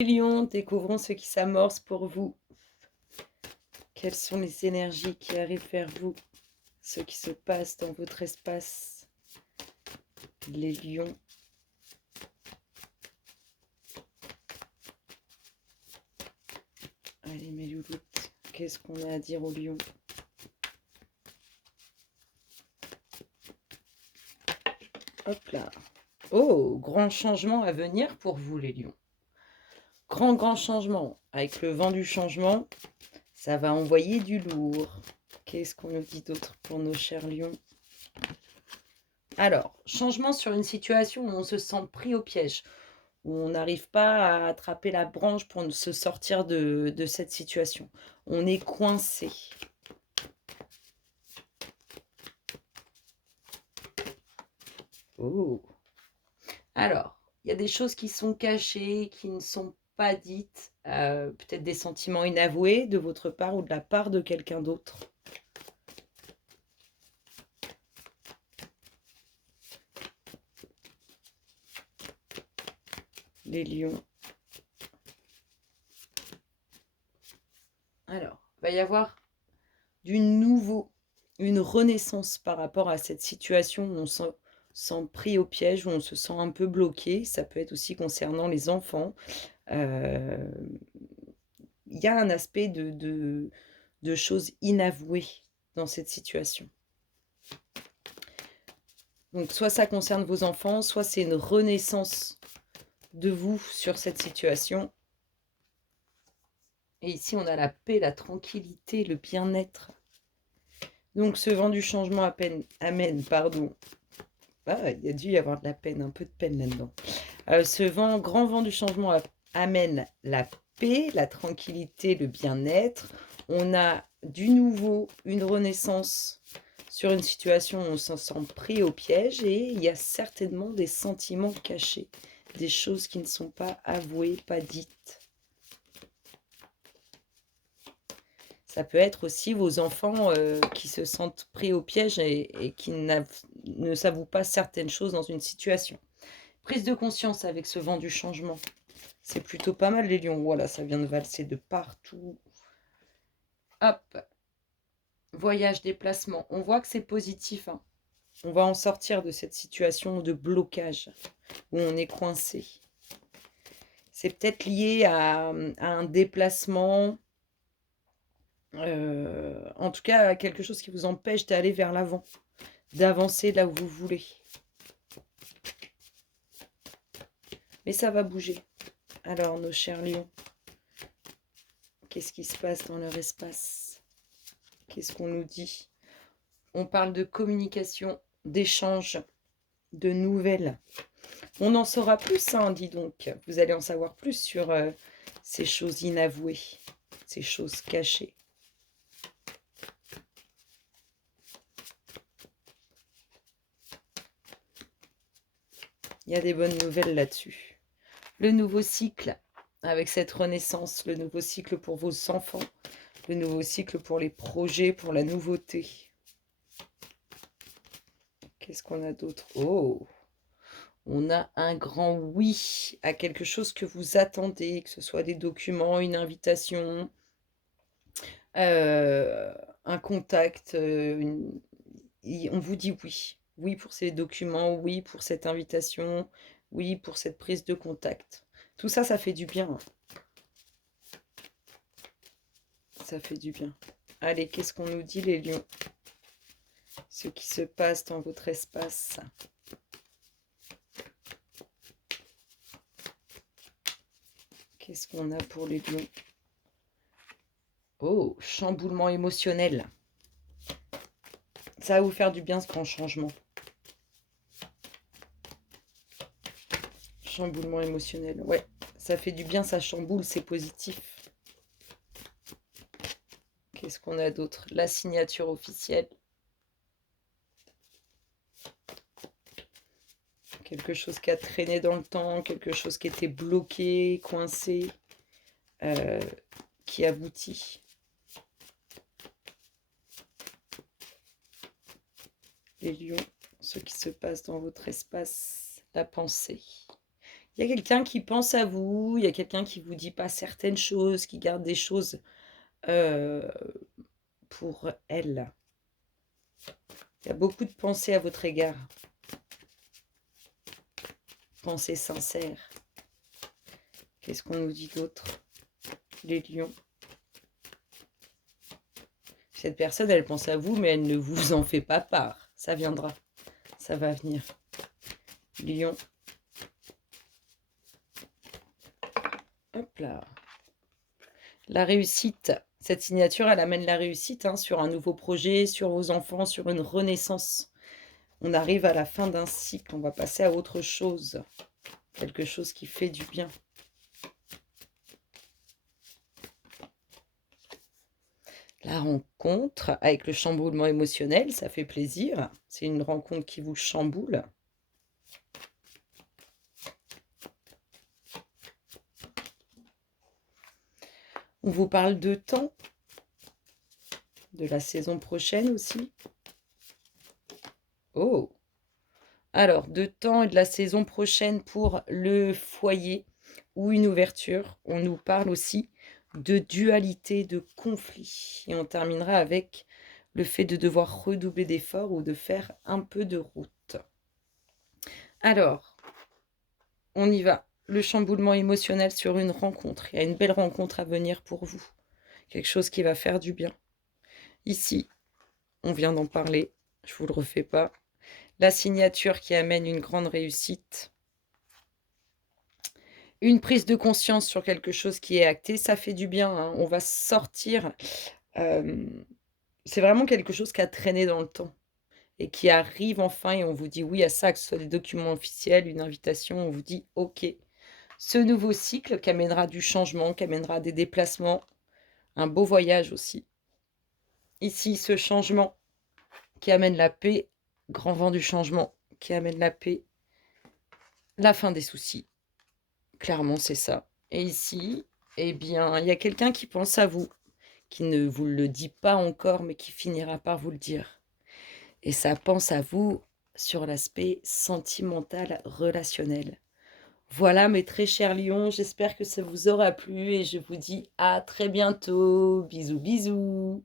Lions, découvrons ce qui s'amorce pour vous. Quelles sont les énergies qui arrivent vers vous? Ce qui se passe dans votre espace. Les lions. Allez mes louloutes, qu'est-ce qu'on a à dire aux lions? Hop là. Oh, grand changement à venir pour vous les lions. Grand changement. Avec le vent du changement, ça va envoyer du lourd. Qu'est-ce qu'on nous dit d'autre pour nos chers lions? Alors, changement sur une situation où on se sent pris au piège, où on n'arrive pas à attraper la branche pour se sortir de cette situation. On est coincé. Oh. Alors, il y a des choses qui sont cachées, qui ne sont pas dites, peut-être des sentiments inavoués de votre part ou de la part de quelqu'un d'autre. Les lions. Alors, il va y avoir du nouveau, une renaissance par rapport à cette situation où on se sent pris au piège, où on se sent un peu bloqué. Ça peut être aussi concernant les enfants. Il y a un aspect de choses inavouées dans cette situation. Donc, soit ça concerne vos enfants, soit c'est une renaissance de vous sur cette situation. Et ici, on a la paix, la tranquillité, le bien-être. Donc, ce vent du changement amène, pardon. Ah, il y a dû y avoir de la peine, un peu de peine là-dedans. Ce grand vent du changement amène la paix, la tranquillité, le bien-être. On a du nouveau, une renaissance sur une situation où on s'en sent pris au piège et il y a certainement des sentiments cachés, des choses qui ne sont pas avouées, pas dites. Ça peut être aussi vos enfants qui se sentent pris au piège et qui ne s'avouent pas certaines choses dans une situation. Prise de conscience avec ce vent du changement. C'est plutôt pas mal les lions. Voilà, ça vient de valser de partout. Hop. Voyage, déplacement. On voit que c'est positif. Hein. On va en sortir de cette situation de blocage où on est coincé. C'est peut-être lié à un déplacement. En tout cas, à quelque chose qui vous empêche d'aller vers l'avant. D'avancer là où vous voulez. Mais ça va bouger. Alors, nos chers lions, qu'est-ce qui se passe dans leur espace? Qu'est-ce qu'on nous dit? On parle de communication, d'échange, de nouvelles. On en saura plus, hein, dis donc. Vous allez en savoir plus sur ces choses inavouées, ces choses cachées. Il y a des bonnes nouvelles là-dessus. Le nouveau cycle, avec cette renaissance, le nouveau cycle pour vos enfants, le nouveau cycle pour les projets, pour la nouveauté. Qu'est-ce qu'on a d'autre? Oh, on a un grand oui à quelque chose que vous attendez, que ce soit des documents, une invitation, un contact, on vous dit oui. Oui pour ces documents, oui pour cette invitation, oui pour cette prise de contact. Tout ça, ça fait du bien. Ça fait du bien. Allez, qu'est-ce qu'on nous dit les lions? Ce qui se passe dans votre espace. Qu'est-ce qu'on a pour les lions? Oh, chamboulement émotionnel. Ça va vous faire du bien ce grand changement. Chamboulement émotionnel. Ouais, ça fait du bien, ça chamboule, c'est positif. Qu'est-ce qu'on a d'autre? La signature officielle. Quelque chose qui a traîné dans le temps, quelque chose qui était bloqué, coincé, qui aboutit. Les lions, ce qui se passe dans votre espace, la pensée. Il y a quelqu'un qui pense à vous, il y a quelqu'un qui vous dit pas certaines choses, qui garde des choses, heu, pour elle. Il y a beaucoup de pensées à votre égard, pensées sincères. Qu'est-ce qu'on nous dit d'autre? Les lions. Cette personne, elle pense à vous, mais elle ne vous en fait pas part. Ça viendra, ça va venir. Lion. Hop là. La réussite. Cette signature, elle amène la réussite, hein, sur un nouveau projet, sur vos enfants, sur une renaissance. On arrive à la fin d'un cycle, on va passer à autre chose. Quelque chose qui fait du bien. La rencontre avec le chamboulement émotionnel, ça fait plaisir. C'est une rencontre qui vous chamboule. On vous parle de temps, de la saison prochaine aussi. Oh! Alors, de temps et de la saison prochaine pour le foyer ou une ouverture. On nous parle aussi de dualité, de conflit. Et on terminera avec le fait de devoir redoubler d'efforts ou de faire un peu de route. Alors, on y va. Le chamboulement émotionnel sur une rencontre. Il y a une belle rencontre à venir pour vous. Quelque chose qui va faire du bien. Ici, on vient d'en parler. Je vous le refais pas. La signature qui amène une grande réussite. Une prise de conscience sur quelque chose qui est acté, ça fait du bien, hein. On va sortir, c'est vraiment quelque chose qui a traîné dans le temps et qui arrive enfin et on vous dit oui à ça, que ce soit des documents officiels, une invitation, on vous dit: «OK». Ce nouveau cycle qui amènera du changement, qui amènera des déplacements, un beau voyage aussi. Ici, ce changement qui amène la paix, grand vent du changement qui amène la paix, la fin des soucis. Clairement, c'est ça. Et ici, eh bien, il y a quelqu'un qui pense à vous, qui ne vous le dit pas encore, mais qui finira par vous le dire. Et ça pense à vous sur l'aspect sentimental, relationnel. Voilà, mes très chers lions, j'espère que ça vous aura plu et je vous dis à très bientôt. Bisous, bisous.